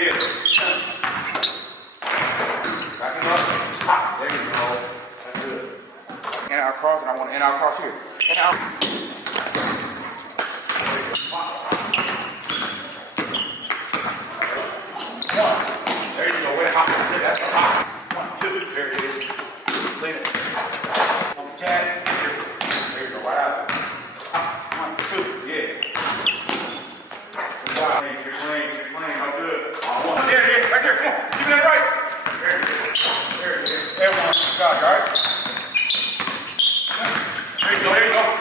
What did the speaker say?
Yeah. Back it up. Ah, there you go. That's good. In our cross, and I want to in our cross here. In our. One. There you go. Way to hop. That's it. That's the hop. 1, 2. There it is. Lean it. On the tag. There you go. Right out there. 1, 2. Yeah. Wow. You're clean. All good. There it is. Right there. Come on. Keep it right. There it is. There it is. Everyone. Good job. All right. There you go.